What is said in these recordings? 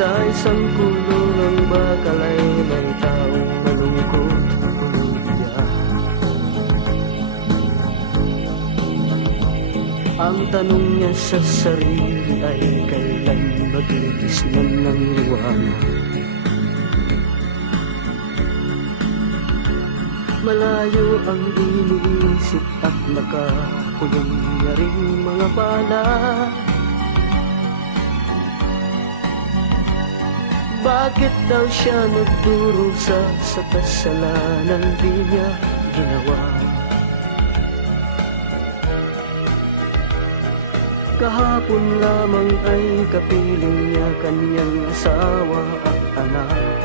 Sa isang kulungang bakal ay may taong malungkot umiiyak. Ang tanong niya sa sarili ay kailan magligisnan ng liwanag. Malayo ang iniisip at nakakulong na rin mga bala. Bakit daw siya nagdurusa sa kasalanan di niya ginawa? Kahapon lamang ay kapiling niya kanyang asawa at anak.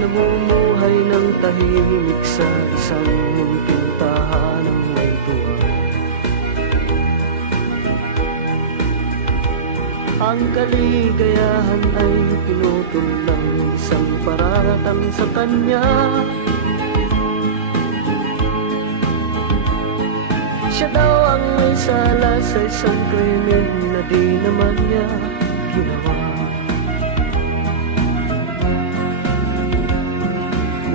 Namumuhay ng tahimik sa isang munting tahanang may buwan. Ang kaligayahan ay pinutol ng isang paratang sa kanya. Siya daw ang may sala sa isang krimen na di naman niya ginawa.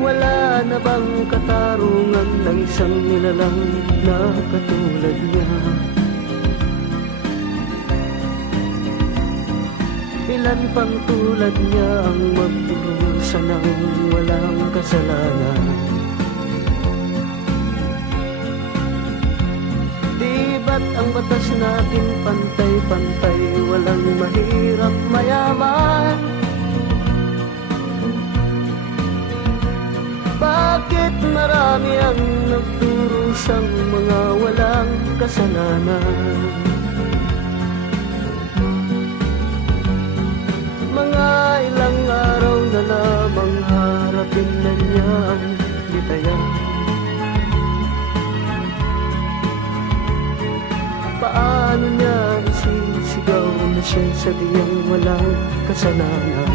Wala na bang katarungan ng isang nilalang na katulad niya? Ilan pang tulad niya ang magdurusa ng walang kasalanan? Di ba't ang batas natin pantay-pantay, walang mahirap mayaman? Bakit marami ang nagdurusang mga walang kasalanan? Mga ilang araw na lamang harapin na niya ang litaya. Paano niya isisigaw na siya sa diyang walang kasalanan?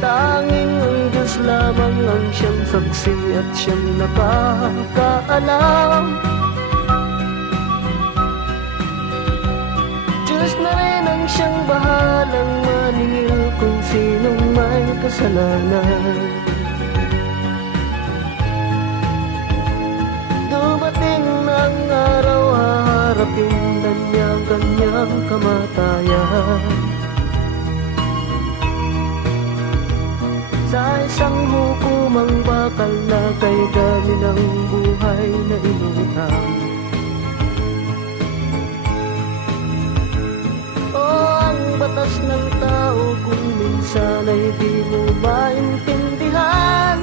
Tanging ang Diyos lamang ang siyang saksi at siyang nakakaalam. Diyos na rin ang siyang bahalang maningil kung sinong may kasalanan. Dumating na ang araw, haharapin na niya ang kanyang kamatayan. Sa isang hukumang bakal na kay dami ng buhay na inutang. O ang batas ng tao kung minsan ay di mo maintindihan.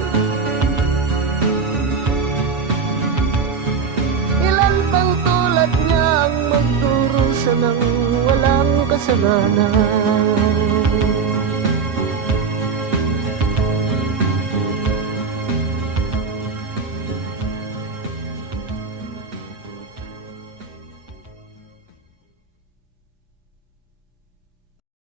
Ilan pang tulad niya ang magdurusa ng walang kasalanan?